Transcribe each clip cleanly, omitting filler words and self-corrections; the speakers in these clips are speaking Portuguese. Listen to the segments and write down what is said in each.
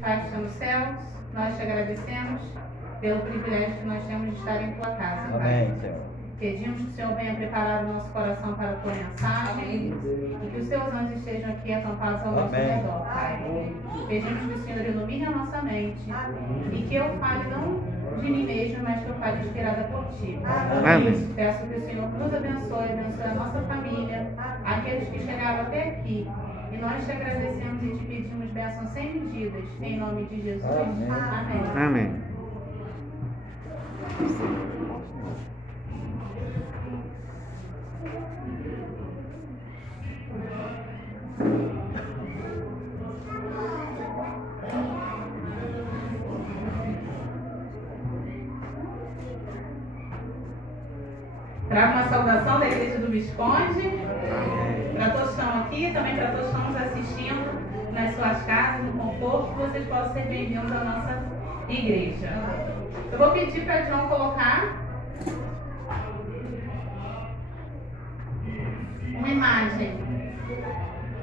Pai que está nos céus, nós te agradecemos pelo privilégio que nós temos de estar em tua casa, Pai. Amém, Senhor. Pedimos que o Senhor venha preparar o nosso coração para a tua mensagem e que os teus anjos estejam aqui acampados ao nosso redor, Pai. Pedimos que o Senhor ilumine a nossa mente e que eu fale não de mim mesmo, mas que eu fale inspirada por ti. Amém. Peço que o Senhor nos abençoe a nossa família, aqueles que chegaram até aqui. E nós te agradecemos e te pedimos bênçãos sem medidas. Em nome de Jesus. Amém. Amém. Trago uma saudação da Igreja do Visconde, para todos que estão aqui, também para todos que estão nos assistindo nas suas casas, no conforto, que vocês possam ser bem-vindos à nossa igreja. Eu vou pedir para João colocar uma imagem.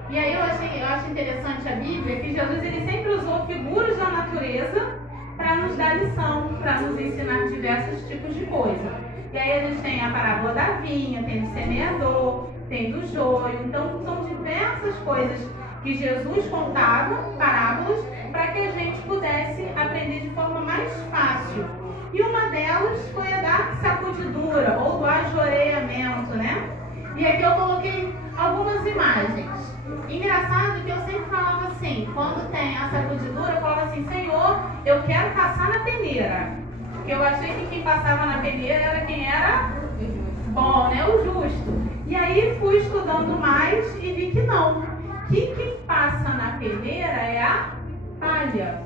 E aí eu acho interessante a Bíblia, que Jesus ele sempre usou figuras da natureza para nos dar lição, para nos ensinar diversos tipos de coisa. E aí a gente tem a parábola da vinha, tem do semeador, tem do joio. Então são diversas coisas que Jesus contava, parábolas, para que a gente pudesse aprender de forma mais fácil. E uma delas foi a da sacudidura, ou do ajoelhamento, né? E aqui eu coloquei algumas imagens. Engraçado que eu sempre falava assim, quando tem a sacudidura, eu falava assim, Senhor, eu quero passar na peneira. Porque eu achei que quem passava na peneira era quem era bom, né? O justo. E aí fui estudando mais e vi que não. Que quem passa na peneira é a palha.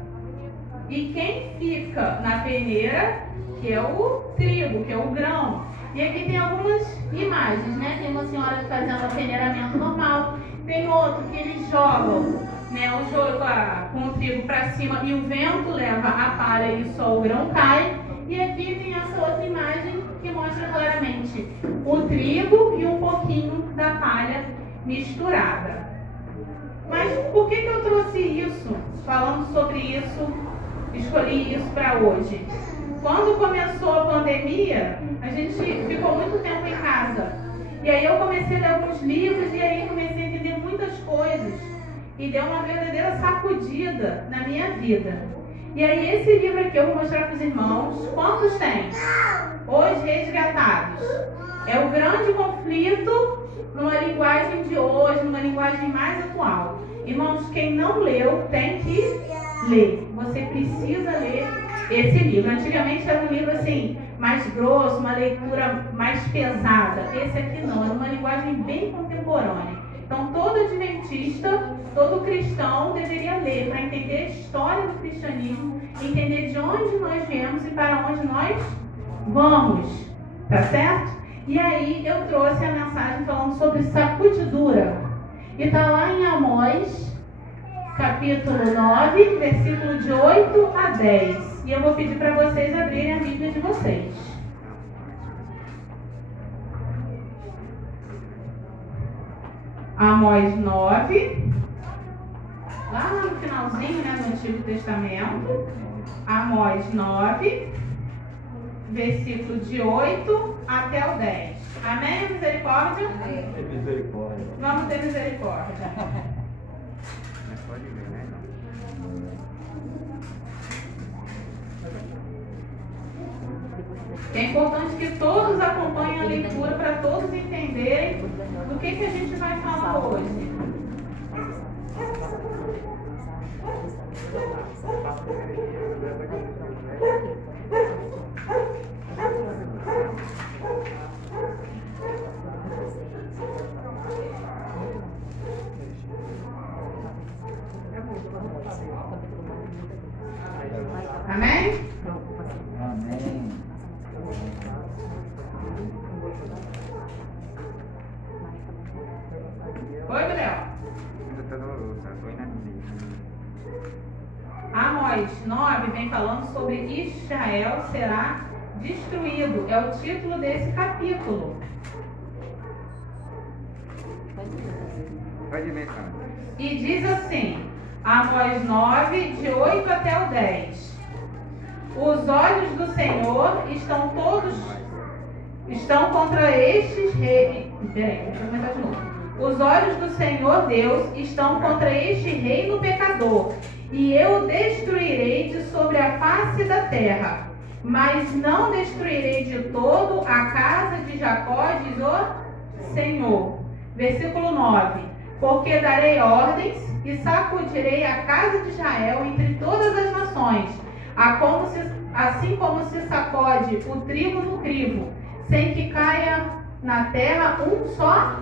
E quem fica na peneira, que é o trigo, que é o grão. E aqui tem algumas imagens, né? Tem uma senhora fazendo apeneiramento normal. Tem outro que eles jogam, né, o joio com o trigo para cima e o vento leva a palha e só o grão cai. E aqui tem essa outra imagem que mostra claramente o trigo e um pouquinho da palha misturada. Mas por que eu trouxe isso? Falando sobre isso, escolhi isso para hoje. Quando começou a pandemia, a gente ficou muito tempo em casa. E aí eu comecei a ler alguns livros e aí comecei a entender muitas coisas. E deu uma verdadeira sacudida na minha vida. E aí esse livro aqui eu vou mostrar para os irmãos. Quantos tem? Os Resgatados. É o grande conflito numa linguagem de hoje, numa linguagem mais atual. Irmãos, quem não leu tem que ler. Você precisa ler esse livro. Antigamente era um livro assim, mais grosso, uma leitura mais pesada. Esse aqui não, é uma linguagem bem contemporânea. Então todo adventista, todo cristão deveria ler para entender a história do cristianismo, entender de onde nós viemos e para onde nós vamos, tá certo? E aí eu trouxe a mensagem falando sobre sacudidura. E está lá em Amós, capítulo 9, versículo de 8 a 10. E eu vou pedir para vocês abrirem a Bíblia de vocês. Amós 9, lá no finalzinho, né, do Antigo Testamento. Amós 9, versículo de 8 até o 10. Amém? Misericórdia? Amém. Misericórdia. Vamos ter misericórdia. Mas pode ver, né? É importante que todos acompanhem a leitura para todos entenderem do que a gente vai falar hoje. Amém? Amém. Oi, Gabriel. Amós 9 vem falando sobre Israel será destruído. É o título desse capítulo. Pode ver, cara. E diz assim: Amós 9, de 8 até o 10. Os olhos do Senhor estão contra estes reis. Peraí, deixa eu começar de novo. Os olhos do Senhor Deus estão contra este reino pecador, e eu o destruirei de sobre a face da terra, mas não destruirei de todo a casa de Jacó, diz o Senhor. Versículo 9. Porque darei ordens e sacudirei a casa de Israel entre todas as nações, assim como se sacode o trigo no crivo, sem que caia na terra um só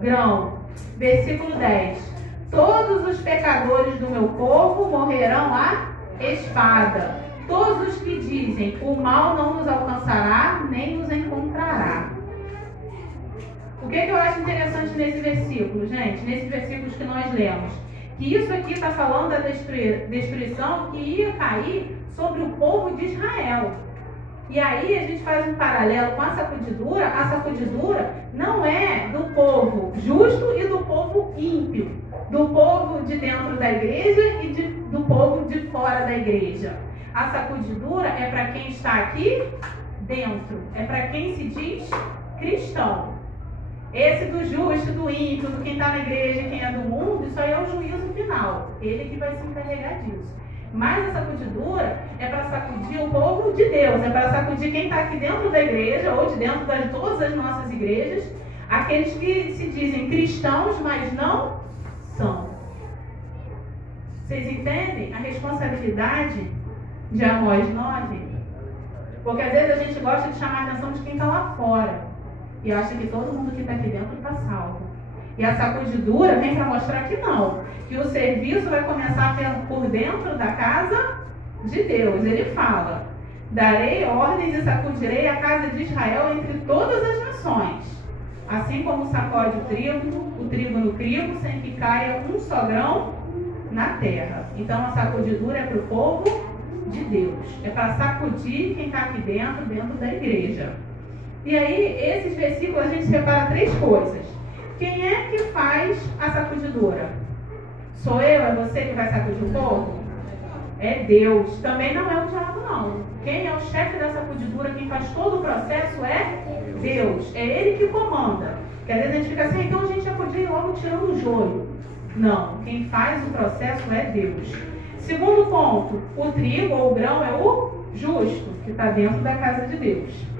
grão. Versículo 10. Todos os pecadores do meu povo morrerão à espada. Todos os que dizem, o mal não nos alcançará, nem nos encontrará. O que eu acho interessante nesse versículo, gente? Nesses versículos que nós lemos. Que isso aqui está falando da destruição que ia cair sobre o povo de Israel. E aí a gente faz um paralelo com a sacudidura. A sacudidura não é do povo justo e do povo ímpio, do povo de dentro da igreja e do povo de fora da igreja. A sacudidura é para quem está aqui dentro, é para quem se diz cristão. Esse do justo, do ímpio, do quem está na igreja, quem é do mundo, isso aí é o juízo final. Ele que vai se encarregar disso. Mas a sacudidura é para sacudir o povo de Deus, é para sacudir quem está aqui dentro da igreja ou de dentro de todas as nossas igrejas, aqueles que se dizem cristãos, mas não são. Vocês entendem a responsabilidade de Amós 9? Porque às vezes a gente gosta de chamar a atenção de quem está lá fora e acha que todo mundo que está aqui dentro está salvo. E a sacudidura vem para mostrar que não, que o serviço vai começar por dentro da casa de Deus. Ele fala: darei ordens e sacudirei a casa de Israel entre todas as nações, assim como sacode o trigo no crivo, sem que caia um só grão na terra. Então a sacudidura é para o povo de Deus, é para sacudir quem está aqui dentro da igreja. E aí, esses versículos, a gente separa três coisas. Quem é que faz a sacudidura? Sou eu? É você que vai sacudir o povo? É Deus. Também não é o diabo, não. Quem é o chefe da sacudidura, quem faz todo o processo é Deus. É Ele que comanda. Porque às vezes a gente fica assim, então a gente já podia ir logo tirando o joio. Não. Quem faz o processo é Deus. Segundo ponto, o trigo ou o grão é o justo, que está dentro da casa de Deus.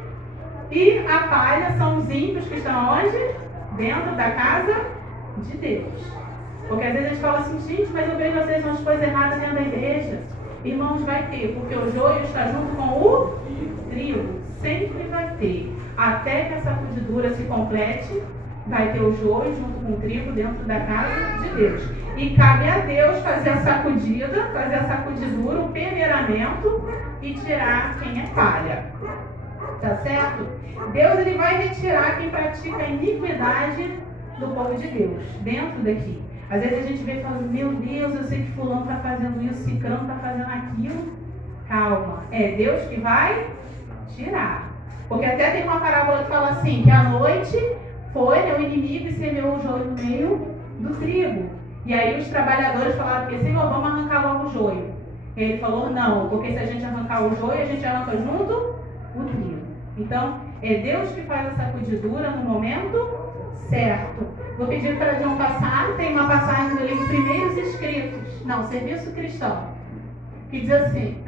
E a palha são os ímpios que estão onde? Dentro da casa de Deus. Porque às vezes a gente fala assim, gente, mas eu vejo vocês umas coisas erradas dentro da igreja. Irmãos, vai ter, porque o joio está junto com o trigo. Sempre vai ter. Até que a sacudidura se complete, vai ter o joio junto com o trigo dentro da casa de Deus. E cabe a Deus fazer a sacudida, fazer a sacudidura, o peneiramento e tirar quem é palha. Tá certo? Deus ele vai retirar quem pratica a iniquidade do povo de Deus, dentro daqui. Às vezes a gente vê e fala, meu Deus, eu sei que fulano está fazendo isso, ciclano está fazendo aquilo. Calma, é Deus que vai tirar. Porque até tem uma parábola que fala assim, que à noite foi o inimigo e semeou o joio no meio do trigo. E aí os trabalhadores falaram, Senhor, vamos arrancar logo o joio. E ele falou, não, porque se a gente arrancar o joio, a gente arranca junto o trigo. Então, é Deus que faz a sacudidura no momento certo. Vou pedir para João passar. Tem uma passagem do livro Primeiros Escritos. Não, Serviço Cristão. Que diz assim,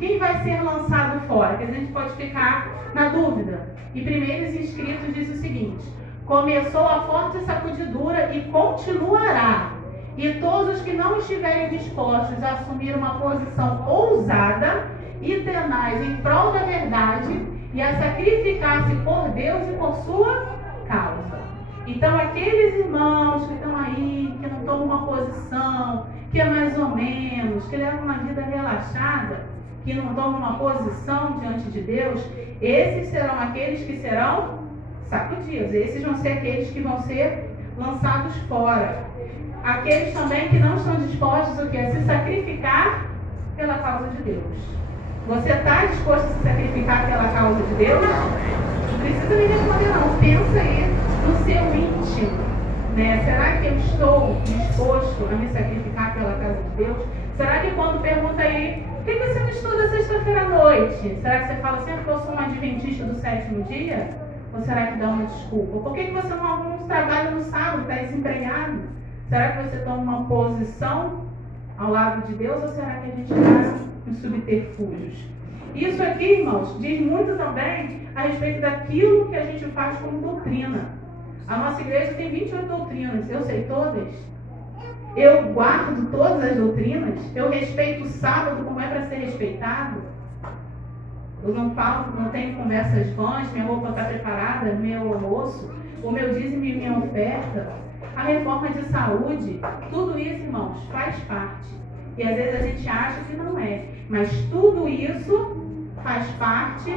quem vai ser lançado fora? Que a gente pode ficar na dúvida. E Primeiros Escritos diz o seguinte: começou a forte sacudidura e continuará. E todos os que não estiverem dispostos a assumir uma posição ousada e tenaz em prol da verdade e a sacrificar-se por Deus e por sua causa. Então aqueles irmãos que estão aí, que não tomam uma posição, que é mais ou menos, que levam uma vida relaxada, que não tomam uma posição diante de Deus, esses serão aqueles que serão sacudidos. Esses vão ser aqueles que vão ser lançados fora. Aqueles também que não estão dispostos a se sacrificar pela causa de Deus. Você está disposto a se sacrificar pela causa de Deus? Não precisa me responder não. Pensa aí no seu íntimo. Né? Será que eu estou disposto a me sacrificar pela casa de Deus? Será que quando pergunta aí, por que você não estuda sexta-feira à noite? Será que você fala sempre que eu sou uma adventista do 7º dia? Ou será que dá uma desculpa? Por que você não arruma um trabalho no sábado, está desempregado? Será que você toma uma posição ao lado de Deus ou será que a gente está em subterfúgios? Isso aqui, irmãos, diz muito também a respeito daquilo que a gente faz como doutrina. A nossa igreja tem 28 doutrinas, eu sei todas. Eu guardo todas as doutrinas, eu respeito o sábado como é para ser respeitado. Eu não falo, não tenho conversas vãs, minha roupa está preparada, meu almoço, o meu dízimo e minha oferta, a reforma de saúde, tudo isso, irmãos, faz parte. E às vezes a gente acha que não é, mas tudo isso faz parte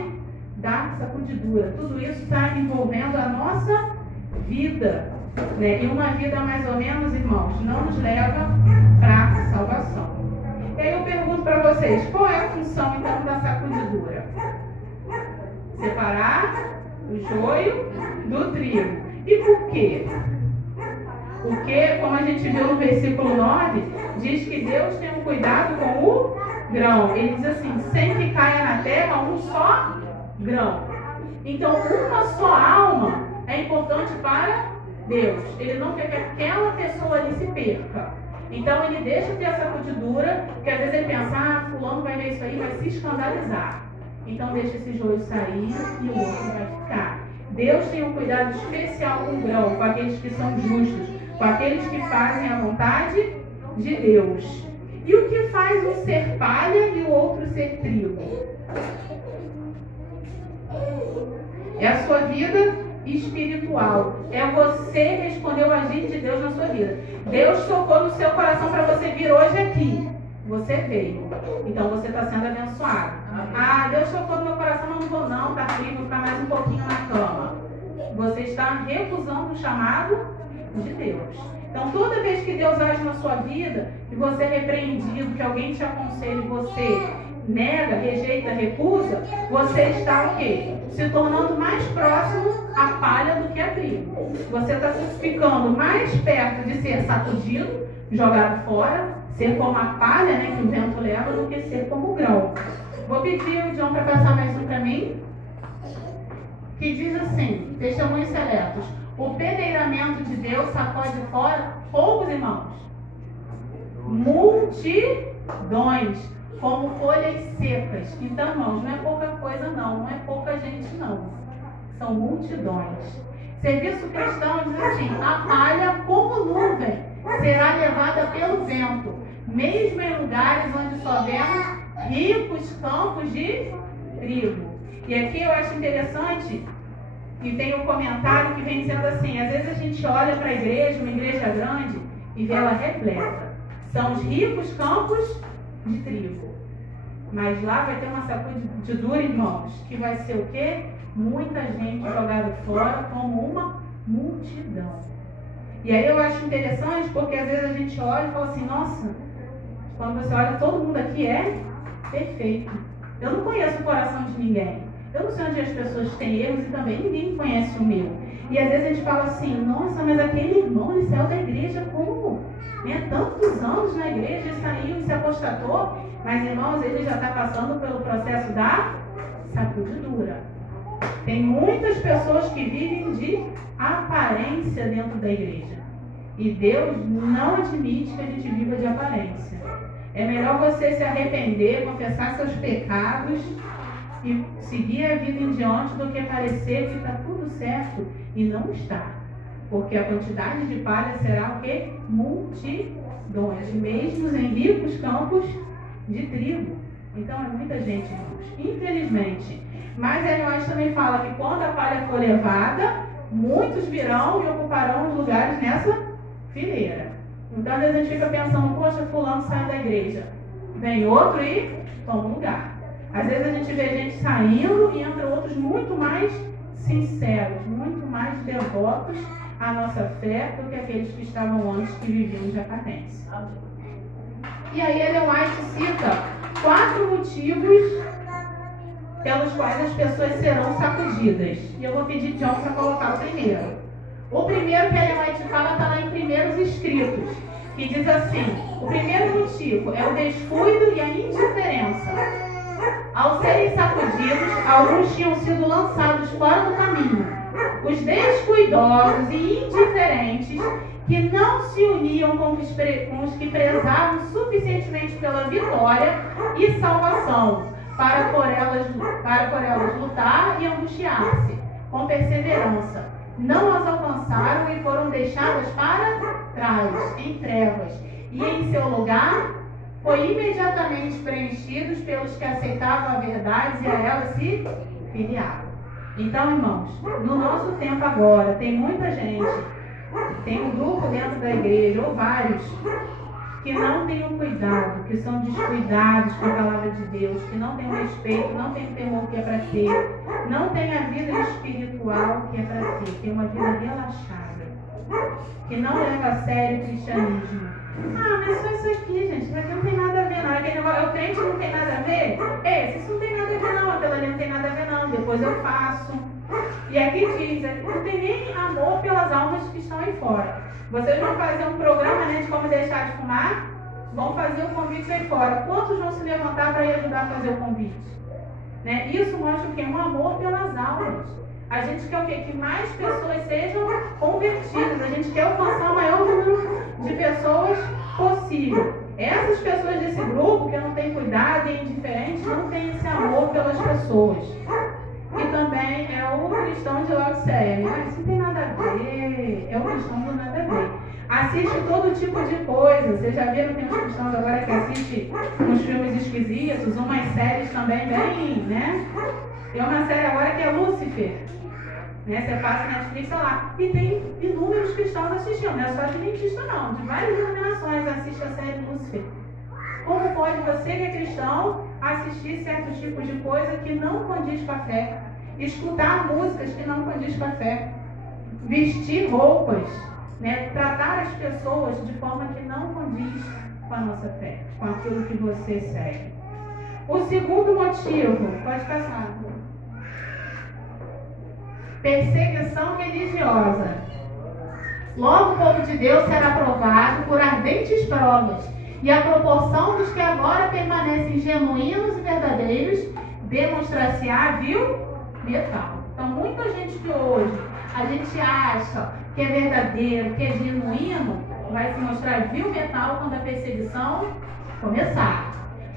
da sacudidura. Tudo isso está envolvendo a nossa vida, né? E uma vida mais ou menos, irmãos, não nos leva para a salvação. E aí eu pergunto para vocês, qual é a função então da sacudidura? Separar o joio do trigo. E por quê? Porque, como a gente viu no versículo 9, diz que Deus tem um cuidado com o grão. Ele diz assim, sem que caia na terra um só grão. Então, uma só alma é importante para Deus. Ele não quer que aquela pessoa ali se perca. Então, ele deixa ter essa sacudidura, porque às vezes ele pensa, fulano vai ver isso aí e vai se escandalizar. Então, deixa esse joio sair e o outro vai ficar. Deus tem um cuidado especial com o grão, com aqueles que são justos, com aqueles que fazem a vontade de Deus. E o que faz um ser palha e o outro ser trigo? É a sua vida espiritual. É você responder o agir de Deus na sua vida. Deus tocou no seu coração para você vir hoje aqui. Você veio. Então você está sendo abençoado. Ah, Deus tocou no meu coração, mas não vou não, está frio, vou ficar mais um pouquinho na cama. Você está recusando o chamado de Deus. Então toda vez que Deus age na sua vida, e você é repreendido, que alguém te aconselha e você nega, rejeita, recusa, você está o quê? Se tornando mais próximo à palha do que a trigo. Você está ficando mais perto de ser sacudido, jogado fora, ser como a palha, né, que o vento leva, do que ser como o grão. Vou pedir o John para passar mais um para mim, que diz assim, testemunhos seletos: o peneiramento de Deus sacode fora poucos irmãos, multidões, como folhas secas. Então, irmãos, não é pouca coisa não, não é pouca gente não, são multidões. Serviço cristão diz assim, a palha como nuvem será levada pelo vento, mesmo em lugares onde só vemos ricos campos de trigo. E aqui eu acho interessante, e tem um comentário que vem dizendo assim, às vezes a gente olha para a igreja, uma igreja grande, e vê ela repleta. São os ricos campos de trigo. Mas lá vai ter uma sacudidura, irmãos, que vai ser o quê? Muita gente jogada fora como uma multidão. E aí eu acho interessante, porque às vezes a gente olha e fala assim, nossa, quando você olha, todo mundo aqui é perfeito. Eu não conheço o coração de ninguém. Eu não sei onde as pessoas têm erros e também ninguém conhece o meu. E às vezes a gente fala assim, nossa, mas aquele irmão, ele saiu da igreja como? Né, tantos anos na igreja, ele saiu e se apostatou. Mas, irmãos, ele já está passando pelo processo da sacudidura. Tem muitas pessoas que vivem de aparência dentro da igreja. E Deus não admite que a gente viva de aparência. É melhor você se arrepender, confessar seus pecados e seguir a vida em diante do que parecer que está tudo certo e não está. Porque a quantidade de palha será o quê? Multidões, mesmo em ricos campos de trigo. Então é muita gente, irmãos, infelizmente. Mas Ellen White também fala que quando a palha for levada, muitos virão e ocuparão os lugares nessa fileira. Então às vezes a gente fica pensando, poxa, fulano sai da igreja, vem outro e toma um lugar. Às vezes a gente vê gente saindo e entra outros muito mais sinceros, muito mais devotos à nossa fé do que aqueles que estavam antes, que viviam de aparência. E aí Ellen White cita 4 motivos pelos quais as pessoas serão sacudidas. E eu vou pedir John para colocar o primeiro. O primeiro que Ellen White fala está lá em Primeiros Escritos. que diz assim: o primeiro motivo é o descuido e a indiferença. Ao serem sacudidos, alguns tinham sido lançados fora do caminho. Os descuidosos e indiferentes, que não se uniam com os que prezavam suficientemente pela vitória e salvação, para por elas lutar e angustiar-se, com perseverança, não as alcançaram e foram deixadas para trás, em trevas, e em seu lugar foi imediatamente preenchidos pelos que aceitavam a verdade e a ela se filiavam. Então, irmãos, no nosso tempo agora, tem muita gente, tem um grupo dentro da igreja, ou vários, que não têm o cuidado, que são descuidados com a palavra de Deus, que não têm o respeito, não têm o temor que é para ter, não têm a vida espiritual que é para ter, tem uma vida relaxada, que não leva a sério o cristianismo. Ah, mas só isso aqui, gente, isso aqui não tem nada a ver, não. Aquele negócio, o crente não tem nada a ver? Isso não tem nada a ver, não. Aquilo ali não tem nada a ver, não. Depois eu faço. E aqui diz, não tem nem amor pelas almas que estão aí fora. Vocês vão fazer um programa, né, de como deixar de fumar? Vão fazer o convite aí fora. Quantos vão se levantar para ir ajudar a fazer o convite? Né? Isso mostra o quê? Um amor pelas almas. A gente quer o quê? Que mais pessoas sejam convertidas. A gente quer alcançar o maior número de pessoas possível. Essas pessoas desse grupo que não tem cuidado e é indiferente, não tem esse amor pelas pessoas. E também é o cristão de Laodiceia. Isso não tem nada a ver. É o cristão do nada a ver. Assiste todo tipo de coisa. Vocês já viram, tem uns cristãos agora que assistem uns filmes esquisitos, umas séries também bem, né? Tem uma série agora que é Lúcifer. Né? Você passa na Netflix lá. E tem inúmeros cristãos assistindo. Não é só adventista, não. De várias denominações assiste a série Lúcifer. Como pode você, que é cristão, assistir certo tipo de coisa que não condiz com a fé? Escutar músicas que não condiz com a fé? Vestir roupas, né? Tratar as pessoas de forma que não condiz com a nossa fé, com aquilo que você segue. O segundo motivo, pode passar. Perseguição religiosa. Logo o povo de Deus será provado por ardentes provas, e a proporção dos que agora permanecem genuínos e verdadeiros demonstrar-se-á, viu, metal. Então, muita gente que hoje a gente acha que é verdadeiro, que é genuíno, vai se mostrar vil metal quando a perseguição começar.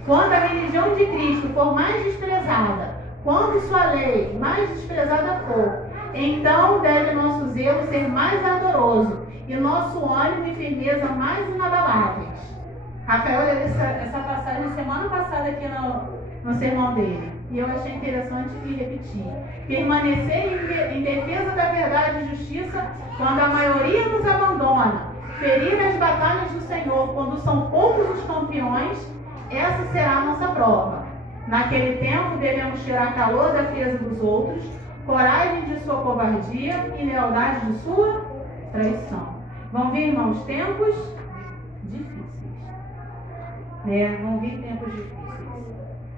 Quando a religião de Cristo for mais desprezada, quando sua lei mais desprezada for, então deve nosso zelo ser mais ardoroso e nosso ânimo e firmeza mais inabaláveis. Rafael leu essa passagem semana passada aqui no sermão dele. E eu achei interessante e repetir. Permanecer em defesa da verdade e justiça quando a maioria nos abandona. Ferir as batalhas do Senhor quando são poucos os campeões. Essa será a nossa prova. Naquele tempo devemos tirar calor da frieza dos outros, coragem de sua covardia e lealdade de sua traição. Vão vir, irmãos, tempos difíceis. Vão vir tempos difíceis.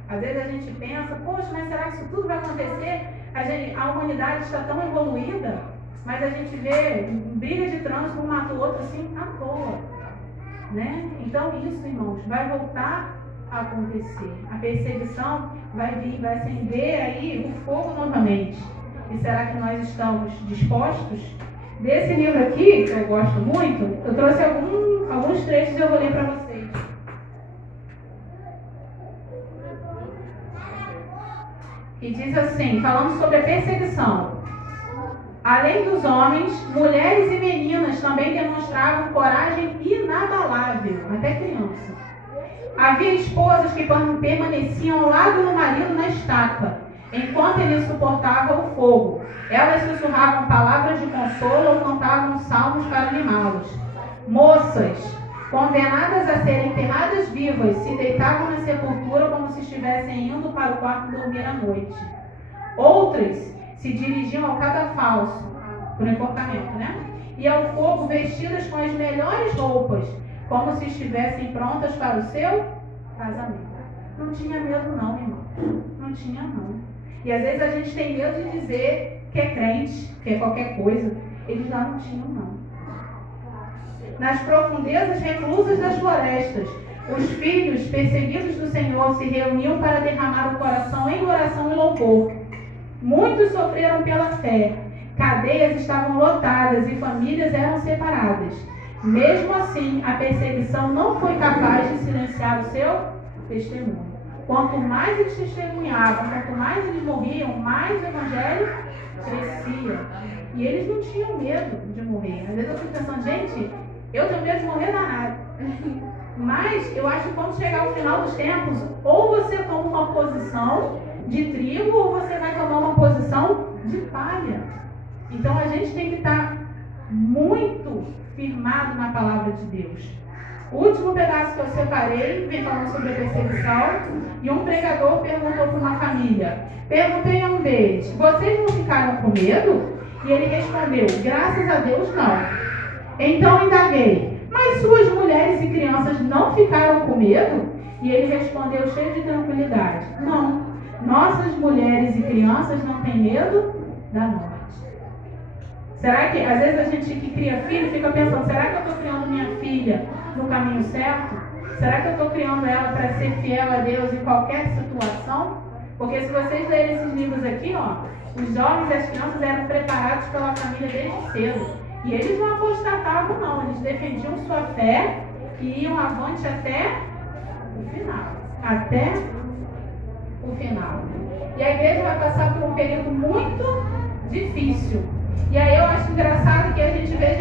Às vezes a gente pensa, poxa, mas será que isso tudo vai acontecer? A humanidade está tão evoluída, mas a gente vê briga de trânsito, um mata o outro assim, à toa. Né? Então isso, irmãos, vai voltar a acontecer. A perseguição vai vir, vai acender aí o fogo novamente. E será que nós estamos dispostos? Desse livro aqui, que eu gosto muito, eu trouxe alguns trechos e eu vou ler para vocês. E diz assim, falando sobre a perseguição. Além dos homens, mulheres e meninas também demonstravam coragem inabalável, até criança. Havia esposas que permaneciam ao lado do marido na estaca, enquanto ele suportava o fogo. Elas sussurravam palavras de consolo ou cantavam salmos para animá-los. Moças, condenadas a serem enterradas vivas, se deitavam na sepultura como se estivessem indo para o quarto dormir à noite. Outras se dirigiam ao cadafalso, para o enforcamento, né? E ao fogo vestidas com as melhores roupas, como se estivessem prontas para o seu casamento. Não tinha medo não, irmão. Não tinha não. E às vezes a gente tem medo de dizer que é crente, que é qualquer coisa. Eles lá não tinham não. nas profundezas reclusas das florestas. Os filhos perseguidos do Senhor se reuniam para derramar o coração em oração e louvor. Muitos sofreram pela fé. Cadeias estavam lotadas e famílias eram separadas. Mesmo assim, a perseguição não foi capaz de silenciar o seu testemunho. Quanto mais eles testemunhavam, quanto mais eles morriam, mais o evangelho crescia. E eles não tinham medo de morrer. Às vezes eu fico pensando, gente, eu tenho medo de morrer danado. Mas eu acho que quando chegar ao final dos tempos, ou você toma uma posição de trigo, ou você vai tomar uma posição de palha. Então a gente tem que estar muito firmado na palavra de Deus. O último pedaço que eu separei vem falando sobre a perseguição. E um pregador perguntou para uma família. Perguntei a um deles, vocês não ficaram com medo? E ele respondeu, graças a Deus não. Então indaguei, mas suas mulheres e crianças não ficaram com medo? E ele respondeu cheio de tranquilidade, não. Nossas mulheres e crianças não têm medo da morte. Será que, às vezes a gente que cria filho fica pensando, será que eu estou criando minha filha no caminho certo? Será que eu estou criando ela para ser fiel a Deus em qualquer situação? Porque se vocês lerem esses livros aqui, ó, os jovens e as crianças eram preparados pela família desde cedo. E eles não apostatavam, não. Eles defendiam sua fé e iam avante até o final. Até o final. E a igreja vai passar por um período muito difícil. E aí eu acho engraçado que a gente vê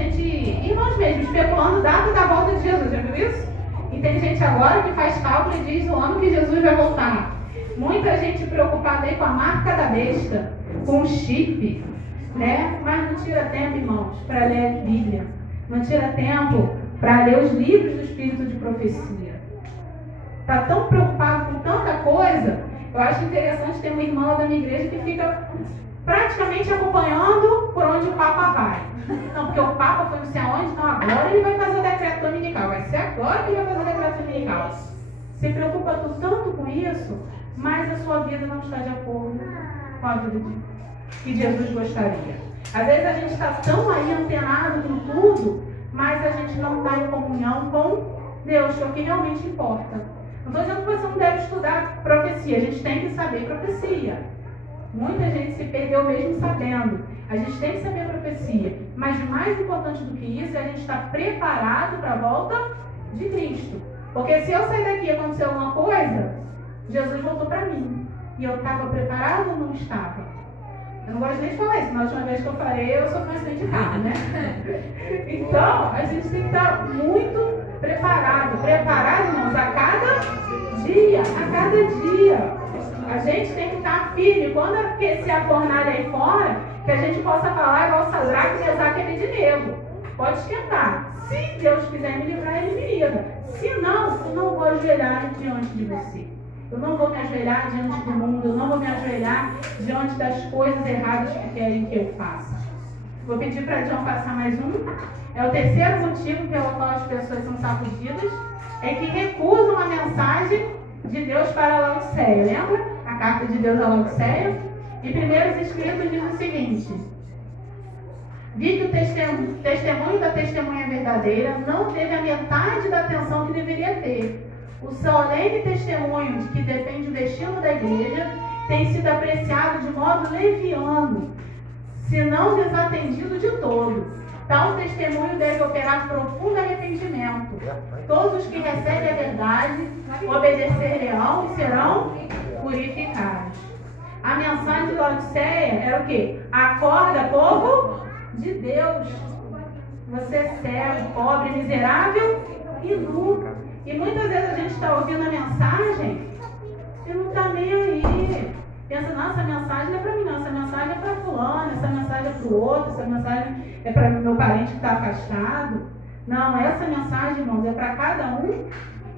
irmãos mesmo, especulando data da volta de Jesus. Já viu isso? E tem gente agora que faz cálculo e diz o ano que Jesus vai voltar. Muita gente preocupada aí com a marca da besta, com o chip, né? Mas não tira tempo, irmãos, para ler a Bíblia. Não tira tempo para ler os livros do Espírito de Profecia. Está tão preocupado com tanta coisa. Eu acho interessante ter uma irmã da minha igreja que fica praticamente acompanhando por onde o Papa vai. Não, porque o Papa foi não sei aonde, então agora ele vai fazer o decreto dominical. Vai ser agora que ele vai fazer o decreto dominical. Se preocupa tanto com isso, mas a sua vida não está de acordo com a vida que Jesus gostaria. Às vezes a gente está tão aí antenado com tudo, mas a gente não está em comunhão com Deus, que é o que realmente importa. Não estou dizendo que você não deve estudar profecia, a gente tem que saber profecia. Muita gente se perdeu mesmo sabendo. A gente tem que saber a profecia. Mas mais importante do que isso é a gente estar preparado para a volta de Cristo. Porque se eu sair daqui e acontecer alguma coisa, Jesus voltou para mim. E eu estava preparado ou não estava? Eu não gosto nem de falar isso. Na última vez que eu falei, eu sofri um acidente de carro, né? Então, a gente tem que estar muito preparado. Preparado, irmãos, a cada dia. A cada dia. A gente tem que estar firme. Quando se afornar aí fora, que a gente possa falar igual Sadraque, Mesaque e Abednego. Pode esquentar. Se Deus quiser me livrar, Ele me livra. Se não, eu não vou ajoelhar diante de você. Eu não vou me ajoelhar diante do mundo. Eu não vou me ajoelhar diante das coisas erradas que querem que eu faça. Vou pedir para John passar mais um. É o terceiro motivo pelo qual as pessoas são sacudidas. É que recusam a mensagem de Deus para a Laodiceia. Lembra? A carta de Deus a Laodiceia. Em Primeiros Escritos diz o seguinte: vi que o testemunho da testemunha verdadeira não teve a metade da atenção que deveria ter. O solene testemunho de que depende o destino da igreja tem sido apreciado de modo leviano, se não desatendido de todo. Tal testemunho deve operar profundo arrependimento. Todos os que recebem a verdade obedecerão e serão purificados. A mensagem de Laodiceia era o quê? Acorda, povo de Deus. Você é cego, pobre, miserável e nu. E muitas vezes a gente está ouvindo a mensagem e não está nem aí. Pensa, não, essa mensagem não é para mim não, essa mensagem é para fulano, essa mensagem é para o outro, essa mensagem é para o meu parente que está afastado. Não, essa mensagem, irmãos, é para cada um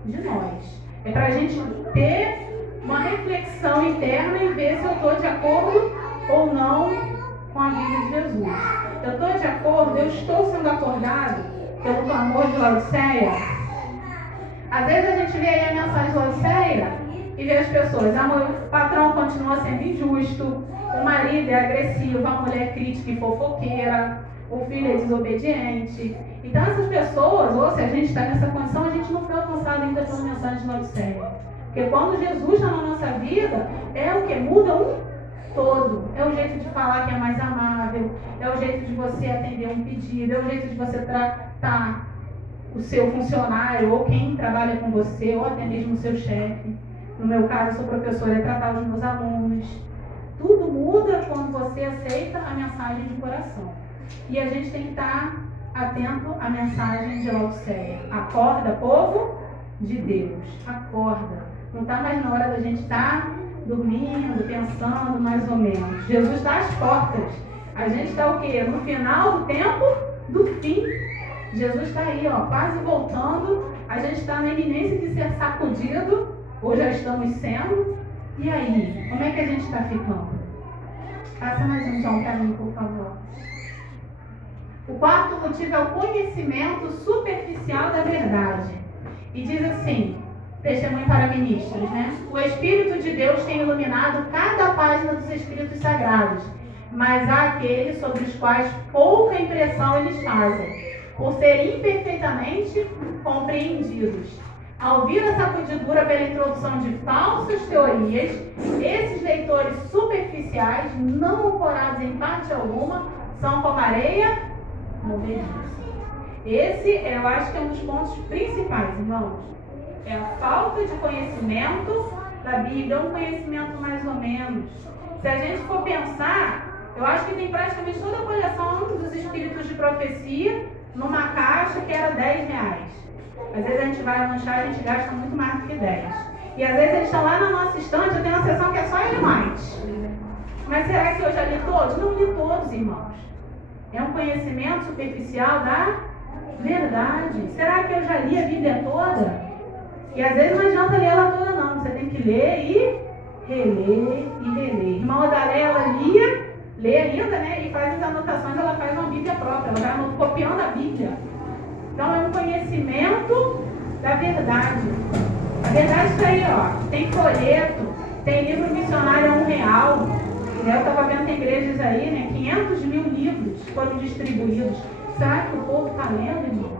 de nós. É para a gente ter uma reflexão interna e ver se eu estou de acordo ou não com a vida de Jesus. Eu estou de acordo, eu estou sendo acordado pelo clamor de Laodiceia. Às vezes a gente vê aí a mensagem de Laodiceia e vê as pessoas, o patrão continua sendo injusto, o marido é agressivo, a mulher é crítica e fofoqueira, o filho é desobediente. Então essas pessoas, ou se a gente está nessa condição, a gente não foi alcançado ainda pela mensagem de Laodiceia. Porque quando Jesus está na nossa vida, é o que? Muda um todo. É o jeito de falar que é mais amável, é o jeito de você atender um pedido, é o jeito de você tratar o seu funcionário, ou quem trabalha com você, ou até mesmo o seu chefe. No meu caso, eu sou professora, é tratar os meus alunos. Tudo muda quando você aceita a mensagem de coração. E a gente tem que estar atento à mensagem de Laodiceia. Acorda, povo de Deus. Acorda. Não está mais na hora da gente estar dormindo, pensando, mais ou menos. Jesus está às portas. A gente está o quê? No final do tempo do fim. Jesus está aí, ó, quase voltando. A gente está na iminência de ser sacudido, ou já estamos sendo. E aí, como é que a gente está ficando? Passa mais um João para mim, por favor. O quarto motivo é o conhecimento superficial da verdade. E diz assim, testemunho para ministros, né? O Espírito de Deus tem iluminado cada página dos Escritos Sagrados, mas há aqueles sobre os quais pouca impressão eles fazem, por serem imperfeitamente compreendidos. Ao vir a sacudidura pela introdução de falsas teorias, esses leitores superficiais, não ancorados em parte alguma, são como areia movediça. Esse, eu acho que é um dos pontos principais, irmãos. É a falta de conhecimento da Bíblia, um conhecimento mais ou menos. Se a gente for pensar, eu acho que tem praticamente toda a coleção dos espíritos de profecia numa caixa que era R$10. Às vezes a gente vai lanchar, a gente gasta muito mais do que 10. E às vezes eles estão lá na nossa estante, eu tenho uma seção que é só elementos. Mas será que eu já li todos? Não li todos, irmãos. É um conhecimento superficial da verdade. Será que eu já li a Bíblia toda? E às vezes não adianta ler ela toda não. Você tem que ler e reler e reler. Irmã Odalé, ela lê ainda, né? E faz as anotações, ela faz uma Bíblia própria. Ela vai copiando a Bíblia. Então é um conhecimento da verdade. A verdade está aí, ó. Tem folheto, tem livro missionário a R$1. Eu estava vendo que igrejas aí, né? 500 mil livros foram distribuídos. Será que o povo está lendo, irmãos?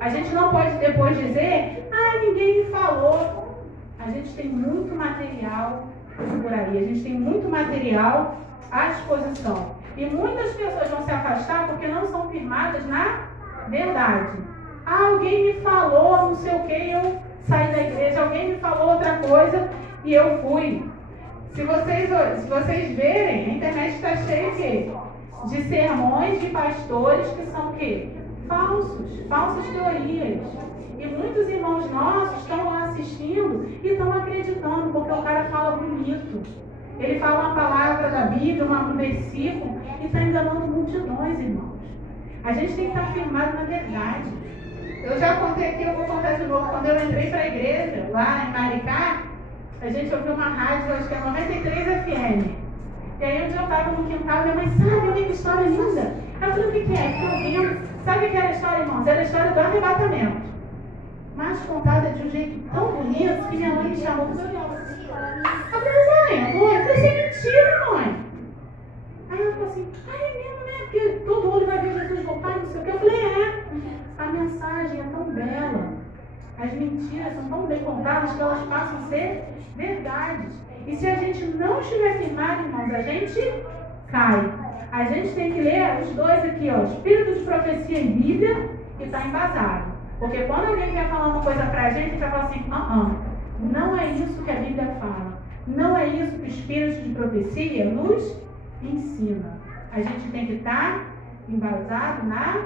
A gente não pode depois dizer, ninguém me falou. A gente tem muito material por aí. A gente tem muito material à disposição. E muitas pessoas vão se afastar porque não são firmadas na verdade. Alguém me falou, não sei o que, eu saí da igreja, alguém me falou outra coisa e eu fui. Se vocês verem, a internet está cheia de sermões de pastores que são o quê? Falsas teorias. E muitos irmãos nossos estão lá assistindo e estão acreditando, porque o cara fala bonito. Ele fala uma palavra da Bíblia, um versículo, e está enganando multidões, irmãos. A gente tem que estar firmado na verdade. Eu já contei aqui, eu vou contar de novo. Quando eu entrei para a igreja, lá em Maricá, a gente ouviu uma rádio, acho que é 93 FM. E aí um dia eu estava no quintal e minha mãe, sabe, olha que história linda. Eu falei, o que é? Estou ouvindo. Sabe o que era a história, irmãos? Era a história do arrebatamento. Mas contada de um jeito tão bonito que minha mãe me chamou para o seu lado. Eu falei, mãe, eu falei, isso é mentira, mãe. Aí ela falou assim, é mesmo, né? Porque todo mundo vai ver Jesus voltar, não sei o que. Eu falei, a mensagem é tão bela. As mentiras são tão bem contadas que elas passam a ser verdades. E se a gente não estiver firmado, irmãos, a gente cai. A gente tem que ler os dois aqui, ó, Espírito de Profecia e Bíblia, que está embasado. Porque quando alguém quer falar uma coisa pra gente vai falar assim, não é isso que a Bíblia fala. Não é isso que o Espírito de Profecia nos ensina. A gente tem que estar embasado na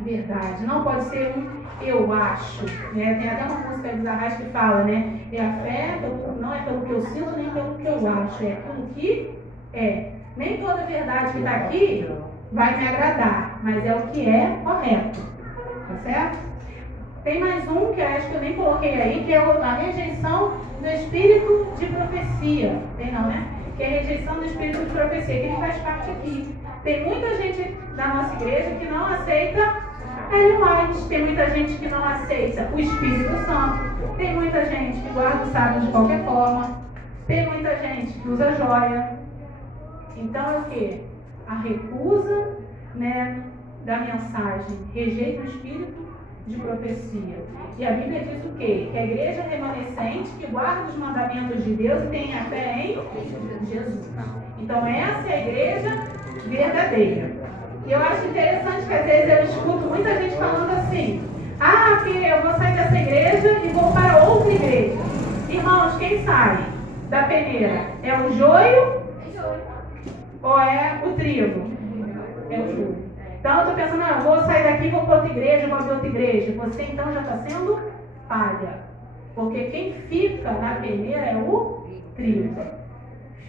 verdade. Não pode ser eu acho. Né? Tem até uma música de Arras que fala, né? É a fé, não é pelo que eu sinto, nem pelo que eu acho. É pelo que é. Nem toda verdade que está aqui vai me agradar, mas é o que é correto. Tá certo? Tem mais um que eu acho que eu nem coloquei aí, que é a rejeição do espírito de profecia. Tem não, né? Que é a rejeição do espírito de profecia, que ele faz parte aqui. Tem muita gente da nossa igreja que não aceita Ellen White, tem muita gente que não aceita o Espírito Santo, tem muita gente que guarda o sábado de qualquer forma, tem muita gente que usa joia. Então é o que? A recusa né, da mensagem, rejeita o espírito de profecia. E a Bíblia diz o quê? Que a igreja remanescente que guarda os mandamentos de Deus e tem a fé em Jesus. Então essa é a igreja verdadeira. E eu acho interessante que às vezes eu escuto muita gente falando assim: ah, que eu vou sair dessa igreja e vou para outra igreja. Irmãos, quem sai da peneira? É o joio ou é o trigo? É o joio. Então eu estou pensando, eu vou sair daqui, vou para outra igreja, vou para outra igreja. Você então já está sendo palha. Porque quem fica na peneira é o trigo.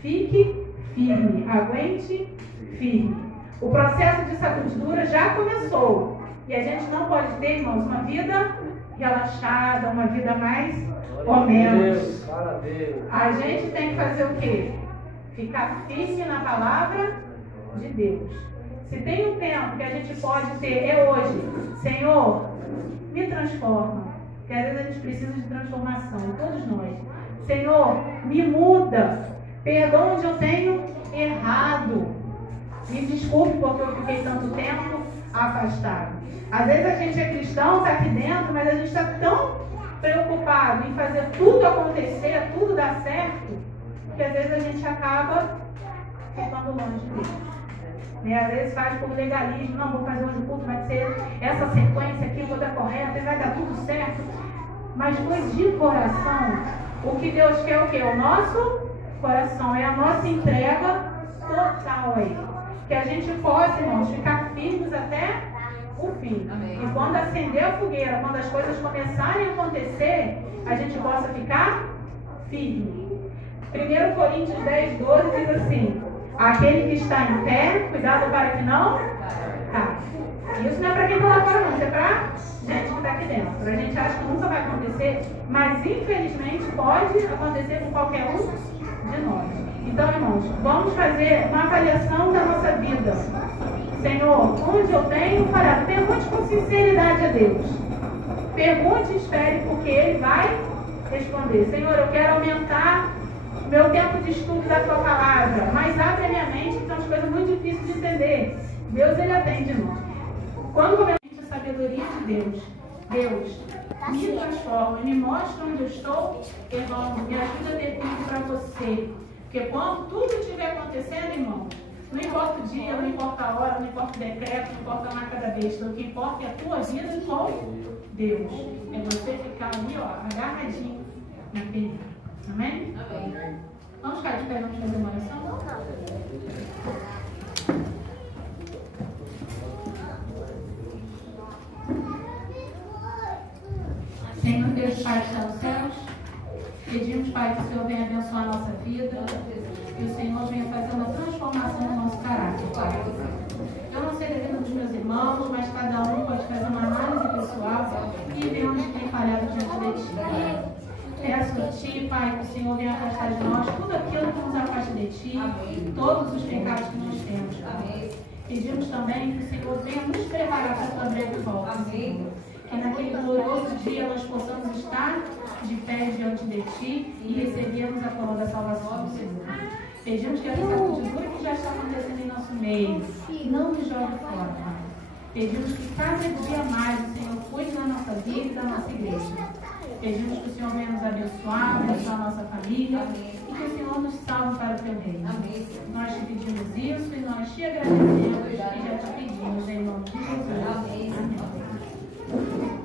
Fique firme, aguente firme. O processo de sacudidura já começou. E a gente não pode ter, irmãos, uma vida relaxada, uma vida mais ou menos. A gente tem que fazer o quê? Ficar firme na palavra de Deus. Se tem um tempo que a gente pode ter, é hoje. Senhor, me transforma. Porque às vezes a gente precisa de transformação, todos nós. Senhor, me muda. Perdoa onde eu tenho errado. Me desculpe porque eu fiquei tanto tempo afastado. Às vezes a gente é cristão, está aqui dentro, mas a gente está tão preocupado em fazer tudo acontecer, tudo dar certo, que às vezes a gente acaba ficando longe de Deus. Às vezes faz por legalismo, não, vou fazer hoje o culto, vai ser essa sequência aqui, vou dar correta, vai dar tudo certo. Mas pois de coração, o que Deus quer é o quê? O nosso coração, é a nossa entrega total a Ele. Que a gente possa, irmãos, ficar firmes até o fim. Amém. E quando acender a fogueira, quando as coisas começarem a acontecer, a gente possa ficar firme. 1 Coríntios 10, 12 diz assim: aquele que está em pé, cuidado para que não caia. Isso não é para quem está lá fora, não. Isso é para gente que está aqui dentro. A gente acha que nunca vai acontecer, mas infelizmente pode acontecer com qualquer um de nós. Então, irmãos, vamos fazer uma avaliação da nossa vida. Senhor, onde eu tenho falhado? Pergunte com sinceridade a Deus. Pergunte e espere, porque Ele vai responder. Senhor, eu quero aumentar meu tempo de estudo da Tua Palavra, mas abre a minha mente, que são as coisas muito difíceis de entender. Deus, Ele atende nós. Quando começamos a sabedoria de Deus, Deus me transforma, me mostra onde eu estou errando, me ajuda a ter tempo para você. Porque quando tudo estiver acontecendo, irmão, não importa o dia, não importa a hora, não importa o decreto, não importa a marca da besta, o que importa é a tua vida com Deus. É você ficar ali, ó, agarradinho na peneira. Amém? Amém. Vamos ficar de pé, vamos fazer uma oração? Senhor Deus, Pai que está nos céus, pedimos, Pai, que o Senhor venha abençoar a nossa vida, que o Senhor venha fazer uma transformação no nosso caráter, Pai. Eu não sei da vida dos meus irmãos, mas cada um pode fazer uma análise pessoal e ver onde tem falhado diante de Ti. Peço a Ti, Pai, que o Senhor venha afastar de nós tudo aquilo que nos afasta de Ti, todos os pecados que nós temos, Pai. Pedimos também que o Senhor venha nos preparar para a Tua breve volta, Senhor. Que naquele glorioso dia nós possamos estar de pé diante de Ti e recebermos a coroa da salvação do Senhor. Pedimos que essa sacudidura que já está acontecendo em nosso meio não nos jogue fora, Pai. Pedimos que cada dia mais o Senhor cuide da nossa vida e da nossa igreja. Pedimos que o Senhor venha nos abençoar, abençoar a nossa família e que o Senhor nos salve para o Teu reino. Nós te pedimos isso e nós te agradecemos e já te pedimos em nome de Jesus. Amém.